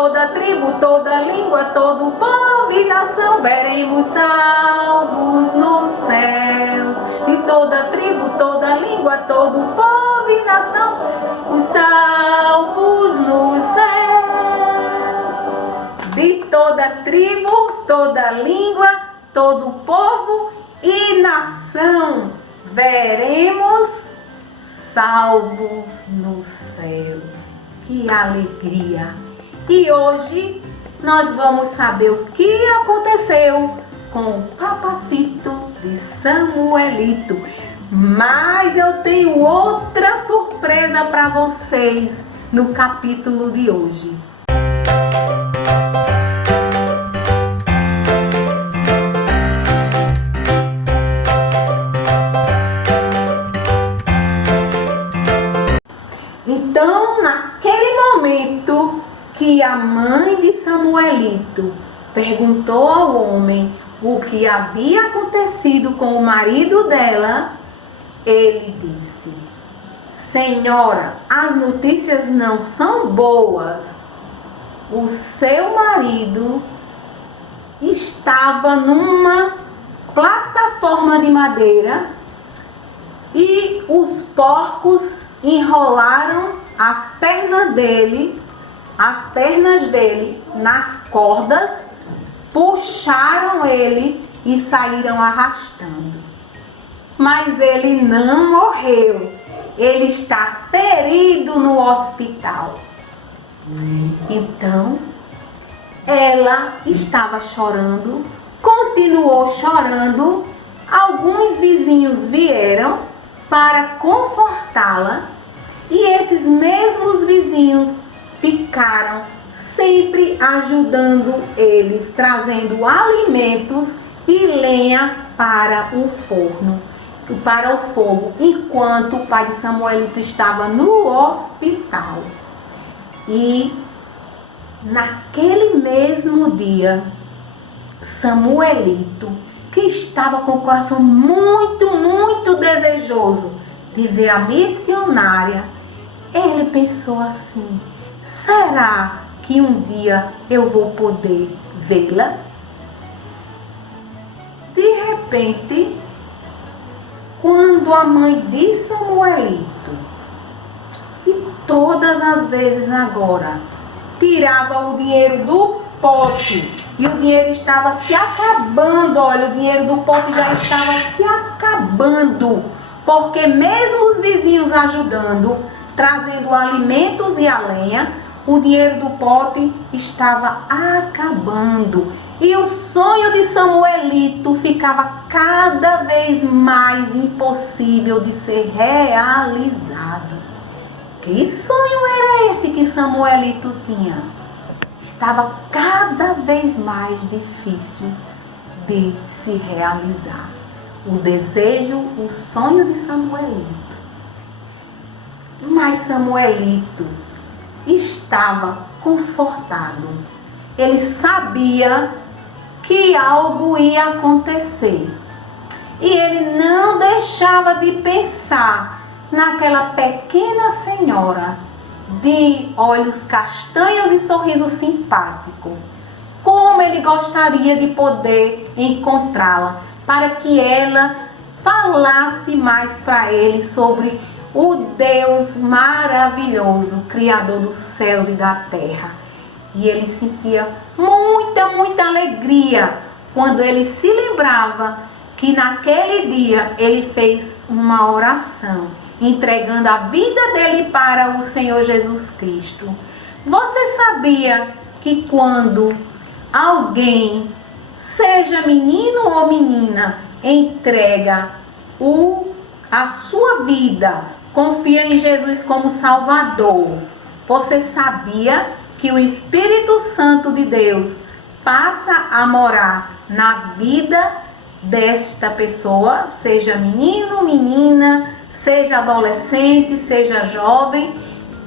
toda tribo, toda língua, todo povo e nação veremos salvos nos céus. De toda tribo, toda língua, todo povo e nação, os salvos nos céus. De toda tribo, toda língua, todo povo e nação veremos salvos no céu. Que alegria! E hoje nós vamos saber o que aconteceu com o papacito de Samuelito. Mas eu tenho outra surpresa para vocês no capítulo de hoje. Então, naquele momento que a mãe de Samuelito perguntou ao homem o que havia acontecido com o marido dela, ele disse: Senhora, as notícias não são boas. O seu marido estava numa plataforma de madeira e os porcos enrolaram as pernas dele nas cordas, puxaram ele e saíram arrastando. Mas ele não morreu, ele está ferido no hospital. Então, ela estava chorando, continuou chorando. Alguns vizinhos vieram para confortá-la e esses mesmos vizinhos ficaram sempre ajudando eles, trazendo alimentos e lenha para o forno, para o fogo, enquanto o pai de Samuelito estava no hospital. E naquele mesmo dia, Samuelito, que estava com o coração muito desejoso de ver a missionária, ele pensou assim: será que um dia eu vou poder vê-la? De repente, quando a mãe de Samuelito, e todas as vezes agora, tirava o dinheiro do pote, e o dinheiro estava se acabando, olha, o dinheiro do pote já estava se acabando, porque mesmo os vizinhos ajudando, trazendo alimentos e a lenha, o dinheiro do pote estava acabando. E o sonho de Samuelito ficava cada vez mais impossível de ser realizado. Que sonho era esse que Samuelito tinha? Estava cada vez mais difícil de se realizar. O desejo, o sonho de Samuelito. Mas Samuelito estava confortado. Ele sabia que algo ia acontecer. E ele não deixava de pensar naquela pequena senhora de olhos castanhos e sorriso simpático. Como ele gostaria de poder encontrá-la, para que ela falasse mais para ele sobre o Deus maravilhoso, Criador dos céus e da terra. E ele sentia muita alegria quando ele se lembrava que naquele dia ele fez uma oração, entregando a vida dele para o Senhor Jesus Cristo. Você sabia que quando alguém, seja menino ou menina, entrega a sua vida, confia em Jesus como Salvador, você sabia que o Espírito Santo de Deus passa a morar na vida desta pessoa, seja menino, menina, seja adolescente, seja jovem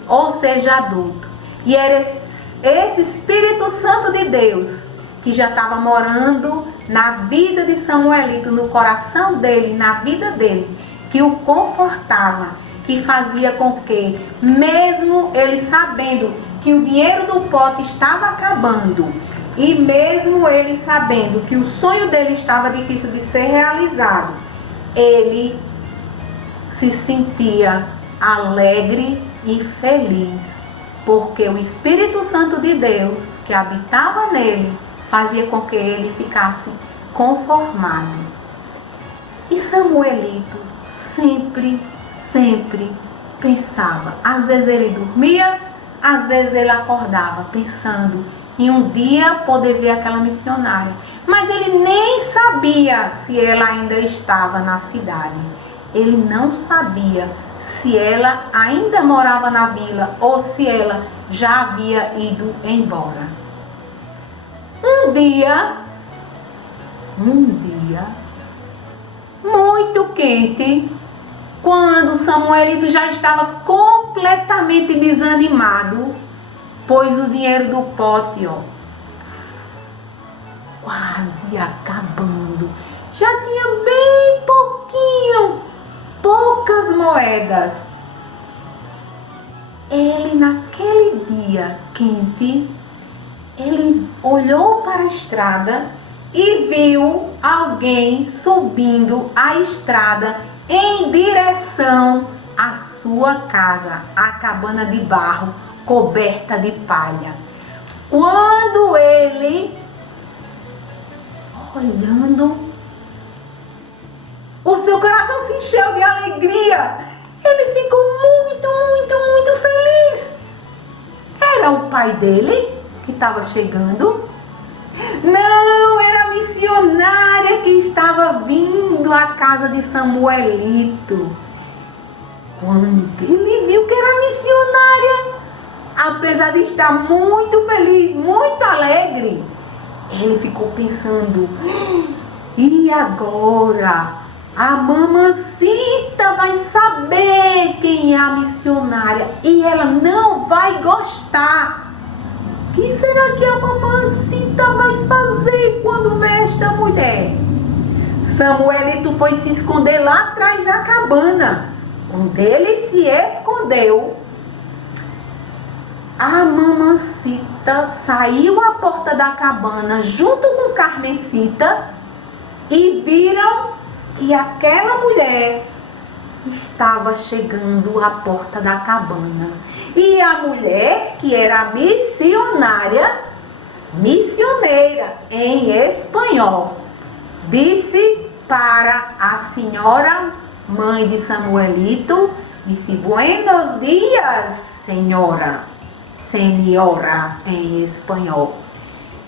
ou seja adulto. E era esse Espírito Santo de Deus que já estava morando na vida de Samuelito, no coração dele, na vida dele, que o confortava, que fazia com que, mesmo ele sabendo que o dinheiro do pote estava acabando, e mesmo ele sabendo que o sonho dele estava difícil de ser realizado, ele se sentia alegre e feliz, porque o Espírito Santo de Deus que habitava nele fazia com que ele ficasse conformado. E Samuelito sempre pensava. Às vezes ele dormia, às vezes ele acordava pensando em um dia poder ver aquela missionária. Mas ele nem sabia se ela ainda estava na cidade. Ele não sabia se ela ainda morava na vila ou se ela já havia ido embora. Um dia muito quente, quando Samuelito já estava completamente desanimado, pois o dinheiro do pote, quase acabando. Já tinha bem poucas moedas. Ele, naquele dia quente, ele olhou para a estrada e viu alguém subindo a estrada em direção à sua casa, a cabana de barro coberta de palha. Quando ele, olhando, o seu coração se encheu de alegria. Ele ficou muito feliz. Era o pai dele que estava chegando? Não, era a missionária que estava vindo à casa de Samuelito. Quando ele viu que era a missionária, apesar de estar muito feliz, muito alegre, ele ficou pensando: e agora? A mamacita vai saber quem é a missionária e ela não vai gostar. O que será que a mamacita vai fazer quando ver esta mulher? Samuelito foi se esconder lá atrás da cabana. Quando ele se escondeu, a mamacita saiu à porta da cabana junto com Carmencita e viram que aquela mulher estava chegando à porta da cabana. E a mulher, que era missioneira em espanhol, disse para a senhora, mãe de Samuelito, disse: buenos dias, senhora em espanhol.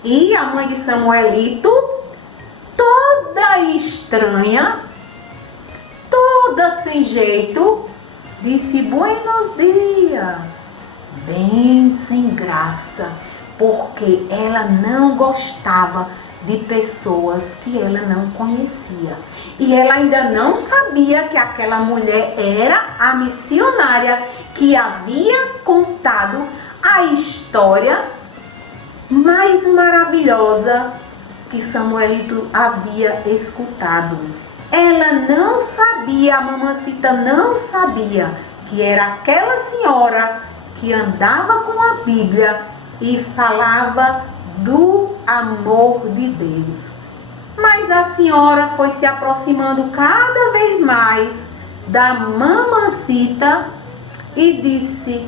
E a mãe de Samuelito, toda estranha, toda sem jeito, disse: buenos dias, bem sem graça, porque ela não gostava de pessoas que ela não conhecia. E ela ainda não sabia que aquela mulher era a missionária que havia contado a história mais maravilhosa que Samuelito havia escutado. Ela não sabia, a mamacita não sabia que era aquela senhora que andava com a Bíblia e falava do amor de Deus. Mas a senhora foi se aproximando cada vez mais da mamacita e disse: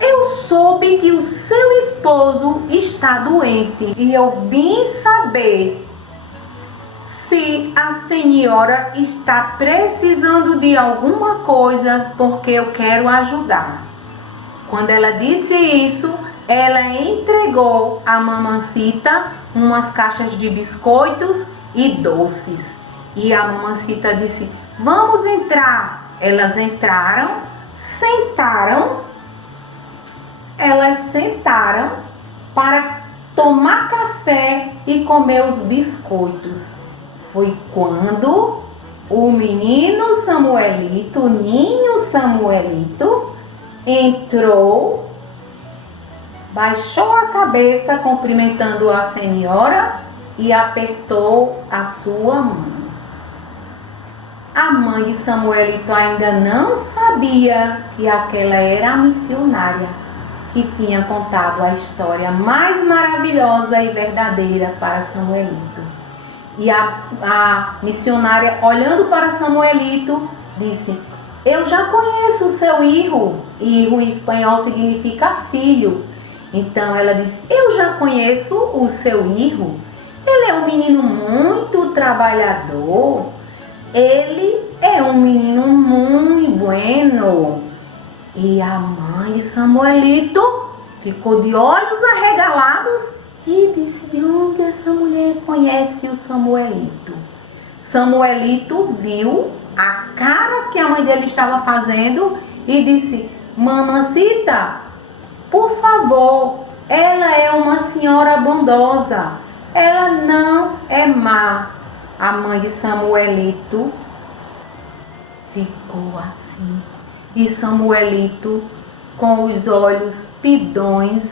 eu soube que o seu esposo está doente e eu vim saber se a senhora está precisando de alguma coisa, porque eu quero ajudar. Quando ela disse isso, ela entregou à mamacita umas caixas de biscoitos e doces. E a mamacita disse: vamos entrar. Elas entraram, elas sentaram para tomar café e comer os biscoitos. Foi quando o menino Samuelito, o ninho Samuelito, entrou, baixou a cabeça cumprimentando a senhora e apertou a sua mão. A mãe de Samuelito ainda não sabia que aquela era a missionária, que tinha contado a história mais maravilhosa e verdadeira para Samuelito. E a missionária, olhando para Samuelito, disse: eu já conheço o seu hijo. Hijo em espanhol significa filho. Então ela disse: eu já conheço o seu hijo. Ele é um menino muito trabalhador. Ele é um menino muito bueno. E a mãe de Samuelito ficou de olhos arregalados e disse: de onde essa mulher conhece o Samuelito? Samuelito viu a cara que a mãe dele estava fazendo e disse: mamacita, por favor, ela é uma senhora bondosa, ela não é má. A mãe de Samuelito ficou assim. E Samuelito, com os olhos pidões,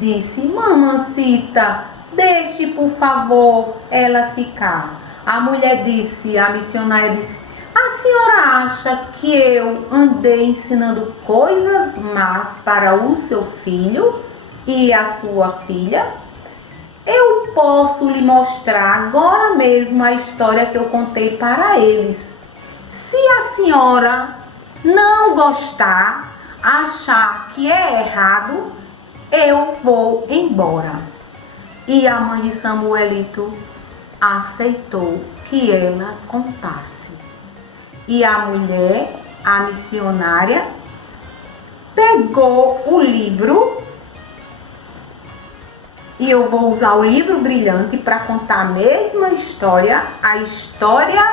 disse: mamacita, deixe por favor ela ficar. A mulher disse, a missionária disse: a senhora acha que eu andei ensinando coisas más para o seu filho e a sua filha? Eu posso lhe mostrar agora mesmo a história que eu contei para eles. Se a senhora não gostar, achar que é errado, eu vou embora. E a mãe de Samuelito aceitou que ela contasse. E a mulher, a missionária, pegou o livro, e eu vou usar o livro brilhante para contar a mesma história, a história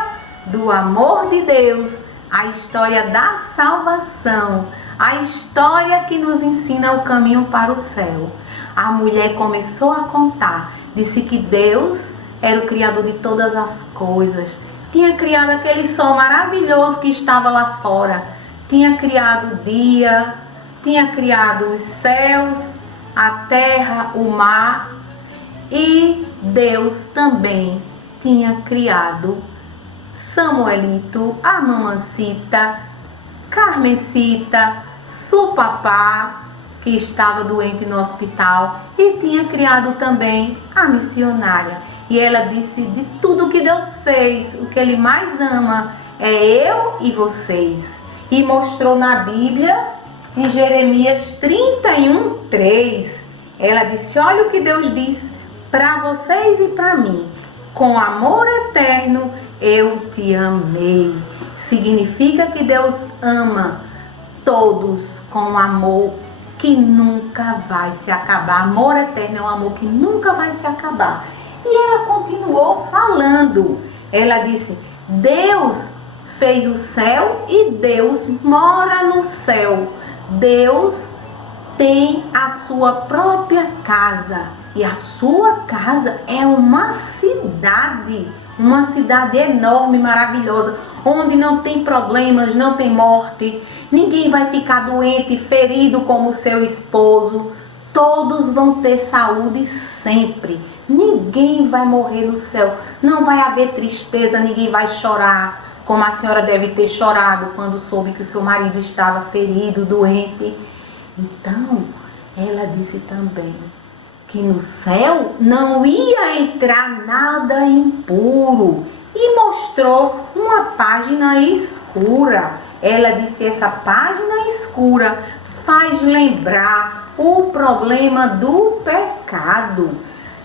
do amor de Deus, a história da salvação, a história que nos ensina o caminho para o céu. A mulher começou a contar, disse que Deus era o Criador de todas as coisas, tinha criado aquele sol maravilhoso que estava lá fora, tinha criado o dia, tinha criado os céus, a terra, o mar, e Deus também tinha criado Samuelito, a mamacita, Carmencita, Supapá, que estava doente no hospital, e tinha criado também a missionária. E ela disse: de tudo que Deus fez, o que Ele mais ama é eu e vocês. E mostrou na Bíblia, em Jeremias 31:3, ela disse: olha o que Deus diz para vocês e para mim: com amor eterno eu te amei. Significa que Deus ama todos com amor que nunca vai se acabar. Amor eterno é um amor que nunca vai se acabar. E ela continuou falando. Ela disse: Deus fez o céu e Deus mora no céu. Deus tem a sua própria casa. E a sua casa é uma cidade enorme, maravilhosa, onde não tem problemas, não tem morte, ninguém vai ficar doente, ferido como o seu esposo, todos vão ter saúde sempre, ninguém vai morrer no céu, não vai haver tristeza, ninguém vai chorar, como a senhora deve ter chorado quando soube que o seu marido estava ferido, doente. Então, ela disse também que no céu não ia entrar nada impuro, e mostrou uma página escura. Ela disse: essa página escura faz lembrar o problema do pecado.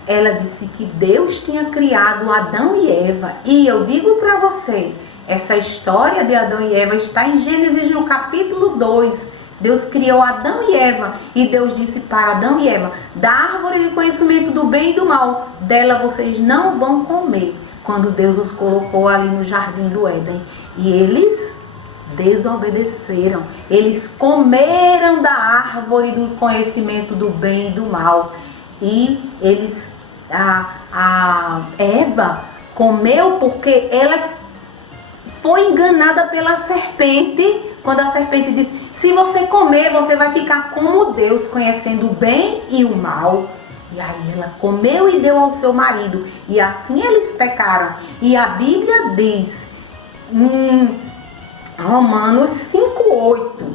Ela disse que Deus tinha criado Adão e Eva, e eu digo para você, essa história de Adão e Eva está em Gênesis no capítulo 2. Deus criou Adão e Eva, e Deus disse para Adão e Eva: da árvore de conhecimento do bem e do mal, dela vocês não vão comer. Quando Deus os colocou ali no jardim do Éden, e eles desobedeceram, eles comeram da árvore do conhecimento do bem e do mal, e a Eva comeu porque ela foi enganada pela serpente, quando a serpente disse: se você comer, você vai ficar como Deus, conhecendo o bem e o mal. E aí ela comeu e deu ao seu marido, e assim eles pecaram. E a Bíblia diz em Romanos 5:8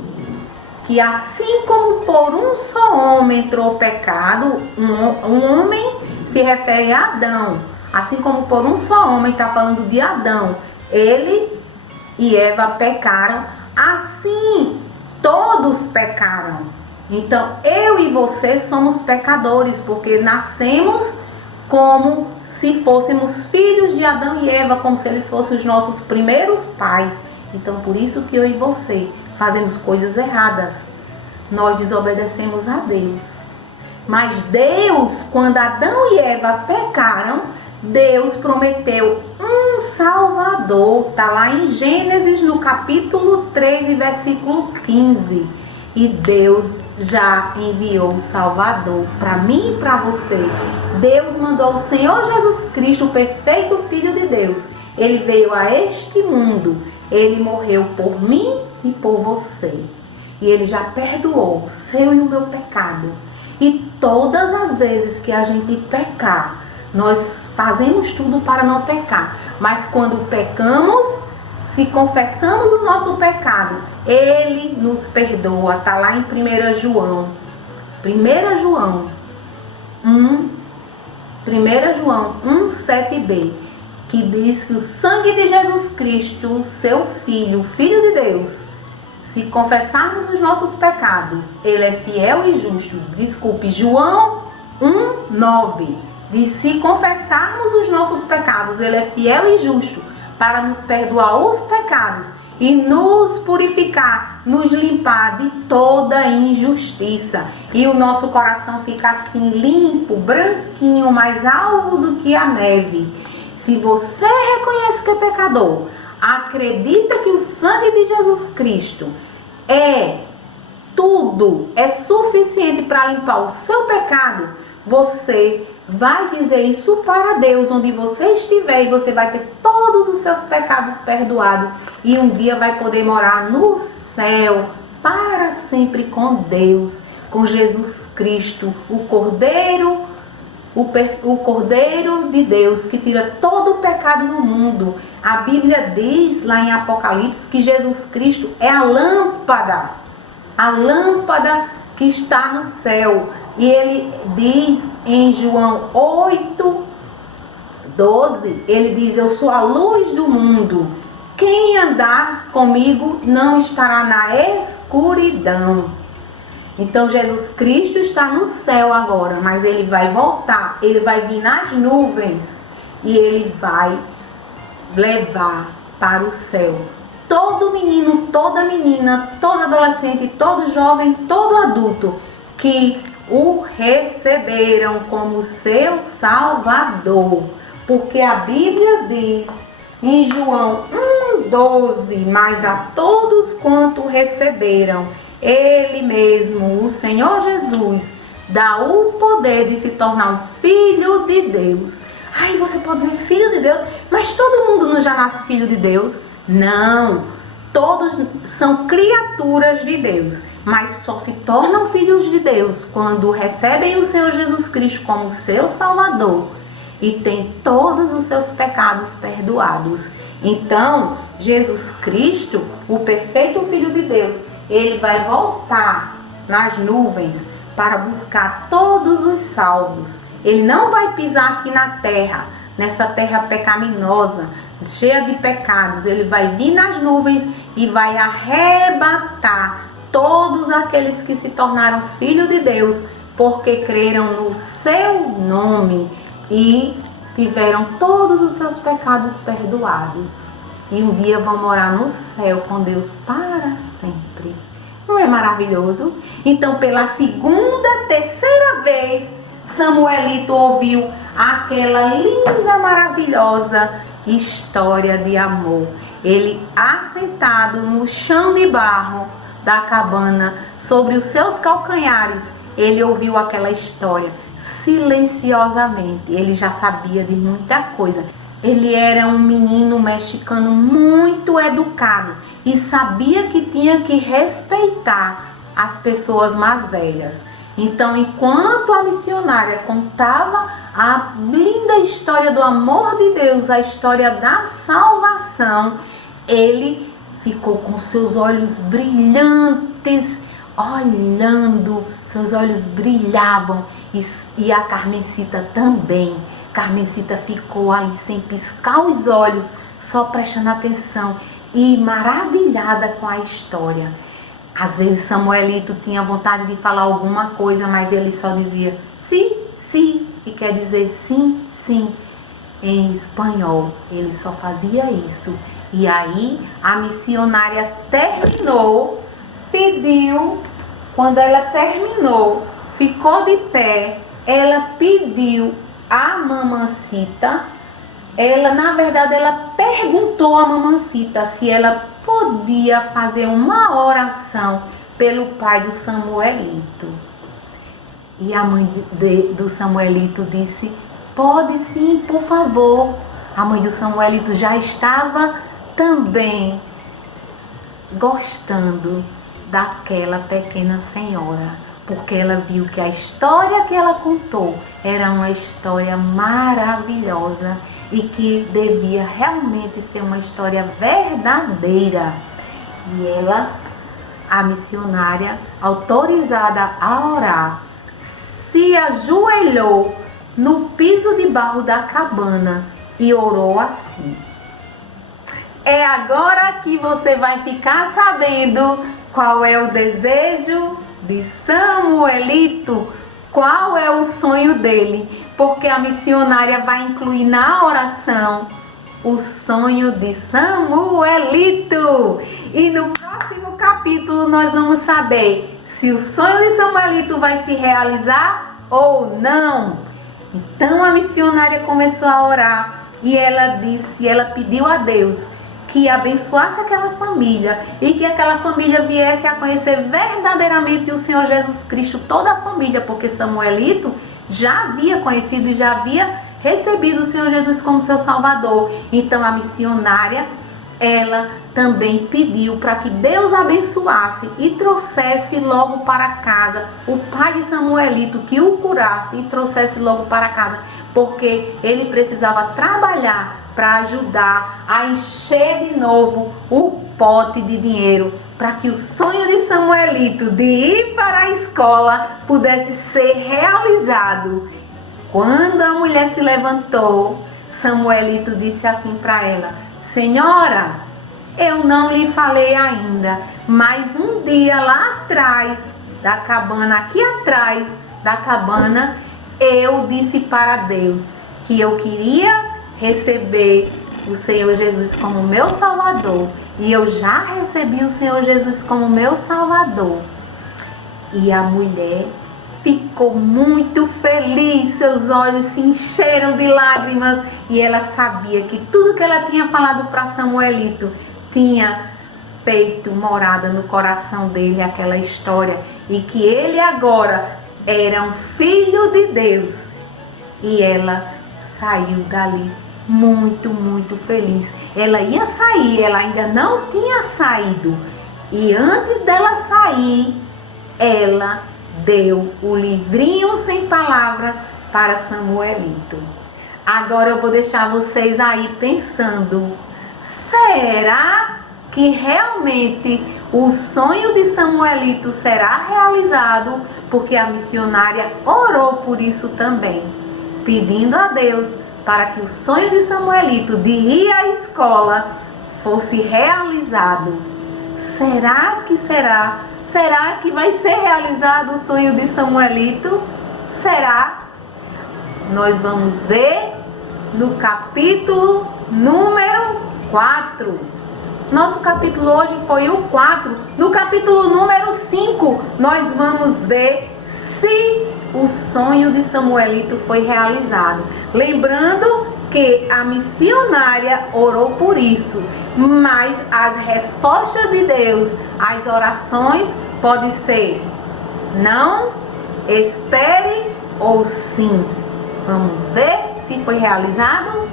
que assim como por um só homem entrou o pecado, um homem se refere a Adão, assim como por um só homem, está falando de Adão, ele e Eva pecaram, assim todos pecaram. Então eu e você somos pecadores, porque nascemos como se fôssemos filhos de Adão e Eva, como se eles fossem os nossos primeiros pais. Então por isso que eu e você fazemos coisas erradas, nós desobedecemos a Deus. Mas Deus, quando Adão e Eva pecaram, Deus prometeu um Salvador. Está lá em Gênesis, no capítulo 13, versículo 15. E Deus já enviou o Salvador para mim e para você. Deus mandou o Senhor Jesus Cristo, o perfeito Filho de Deus. Ele veio a este mundo. Ele morreu por mim e por você. E Ele já perdoou o seu e o meu pecado. E todas as vezes que a gente pecar, nós fazemos tudo para não pecar. Mas quando pecamos, se confessamos o nosso pecado, Ele nos perdoa. Está lá em 1 João. 1 João 1:7b, que diz que o sangue de Jesus Cristo, seu Filho, o Filho de Deus, se confessarmos os nossos pecados, Ele é fiel e justo. Desculpe, João 1:9. Diz: se confessarmos os nossos pecados, Ele é fiel e justo para nos perdoar os pecados e nos purificar, nos limpar de toda injustiça. E o nosso coração fica assim limpo, branquinho, mais alvo do que a neve. Se você reconhece que é pecador, acredita que o sangue de Jesus Cristo é tudo, é suficiente para limpar o seu pecado, você vai dizer isso para Deus, onde você estiver, e você vai ter todos os seus pecados perdoados, e um dia vai poder morar no céu para sempre com Deus, com Jesus Cristo, o Cordeiro de Deus, que tira todo o pecado do mundo. A Bíblia diz lá em Apocalipse que Jesus Cristo é a lâmpada que está no céu. E ele diz em João 8:12, ele diz: eu sou a luz do mundo. Quem andar comigo não estará na escuridão. Então Jesus Cristo está no céu agora, mas Ele vai voltar, Ele vai vir nas nuvens e Ele vai levar para o céu todo menino, toda menina, todo adolescente, todo jovem, todo adulto que o receberam como seu Salvador. Porque a Bíblia diz em João 1:12, mas a todos quanto receberam, Ele mesmo, o Senhor Jesus, dá o poder de se tornar um filho de Deus. Ai, você pode dizer filho de Deus, mas todo mundo não já nasce filho de Deus? Não, todos são criaturas de Deus, mas só se tornam filhos de Deus quando recebem o Senhor Jesus Cristo como seu Salvador e têm todos os seus pecados perdoados. Então, Jesus Cristo, o perfeito Filho de Deus, Ele vai voltar nas nuvens para buscar todos os salvos. Ele não vai pisar aqui na terra, nessa terra pecaminosa, cheia de pecados. Ele vai vir nas nuvens e vai arrebatar todos aqueles que se tornaram filhos de Deus, porque creram no seu nome e tiveram todos os seus pecados perdoados. E um dia vão morar no céu com Deus para sempre. Não é maravilhoso? Então, pela segunda, terceira vez, Samuelito ouviu aquela linda, maravilhosa história de amor. Ele, assentado no chão de barro da cabana, sobre os seus calcanhares, ele ouviu aquela história silenciosamente. Ele já sabia de muita coisa. Ele era um menino mexicano muito educado e sabia que tinha que respeitar as pessoas mais velhas. Então, enquanto a missionária contava a linda história do amor de Deus, a história da salvação, ele ficou com seus olhos brilhantes, olhando, seus olhos brilhavam e a Carmencita também. Carmencita ficou ali sem piscar os olhos, só prestando atenção e maravilhada com a história. Às vezes Samuelito tinha vontade de falar alguma coisa, mas ele só dizia sim, sim, que quer dizer sim, sim, em espanhol. Ele só fazia isso. E aí a missionária terminou, pediu, quando ela terminou, ficou de pé, ela pediu a Mamancita, na verdade ela perguntou a Mamancita se ela podia fazer uma oração pelo pai do Samuelito. E a mãe do Samuelito disse: pode sim, por favor. A mãe do Samuelito já estava também gostando daquela pequena senhora, porque ela viu que a história que ela contou era uma história maravilhosa e que devia realmente ser uma história verdadeira. E ela, a missionária, autorizada a orar, se ajoelhou no piso de barro da cabana e orou assim: é agora que você vai ficar sabendo qual é o desejo de Samuelito, qual é o sonho dele, porque a missionária vai incluir na oração o sonho de Samuelito. E no próximo capítulo nós vamos saber se o sonho de Samuelito vai se realizar ou não. Então a missionária começou a orar e ela pediu a Deus que abençoasse aquela família e que aquela família viesse a conhecer verdadeiramente o Senhor Jesus Cristo, toda a família, porque Samuelito já havia conhecido e já havia recebido o Senhor Jesus como seu Salvador. Então a missionária, ela também pediu para que Deus abençoasse e trouxesse logo para casa o pai de Samuelito, que o curasse e trouxesse logo para casa, porque ele precisava trabalhar para ajudar a encher de novo o pote de dinheiro, para que o sonho de Samuelito de ir para a escola pudesse ser realizado. Quando a mulher se levantou, Samuelito disse assim para ela: senhora, eu não lhe falei ainda, mas um dia lá atrás da cabana, aqui atrás da cabana, eu disse para Deus que eu queria receber o Senhor Jesus como meu Salvador, e eu já recebi o Senhor Jesus como meu Salvador. E a mulher ficou muito feliz, seus olhos se encheram de lágrimas, e ela sabia que tudo que ela tinha falado para Samuelito tinha feito morada no coração dele, aquela história, e que ele agora era um filho de Deus. E ela saiu dali muito, muito feliz. Ela ia sair, ela ainda não tinha saído, e antes dela sair, ela deu o livrinho sem palavras para Samuelito. Agora eu vou deixar vocês aí pensando: será que realmente o sonho de Samuelito será realizado? Porque a missionária orou por isso também, pedindo a Deus para que o sonho de Samuelito de ir à escola fosse realizado. Será que será? Será que vai ser realizado o sonho de Samuelito? Será? Nós vamos ver no capítulo número 4. Nosso capítulo hoje foi o 4. No capítulo número 5, nós vamos ver se o sonho de Samuelito foi realizado. Lembrando que a missionária orou por isso, mas as respostas de Deus às orações podem ser não, espere ou sim. Vamos ver se foi realizado.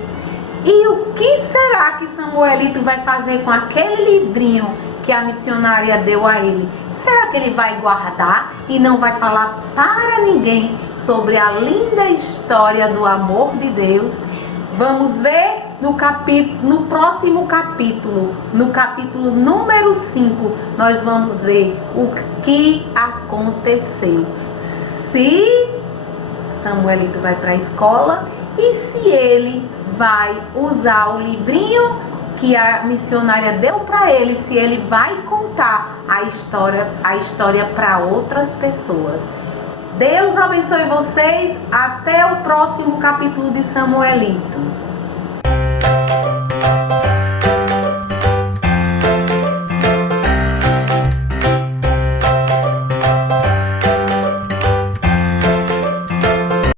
E o que será que Samuelito vai fazer com aquele livrinho que a missionária deu a ele? Será que ele vai guardar e não vai falar para ninguém sobre a linda história do amor de Deus? Vamos ver no próximo capítulo, no capítulo número 5, nós vamos ver o que aconteceu. Se Samuelito vai para a escola e se ele vai usar o livrinho que a missionária deu para ele, se ele vai contar a história para outras pessoas. Deus abençoe vocês. Até o próximo capítulo de Samuelito.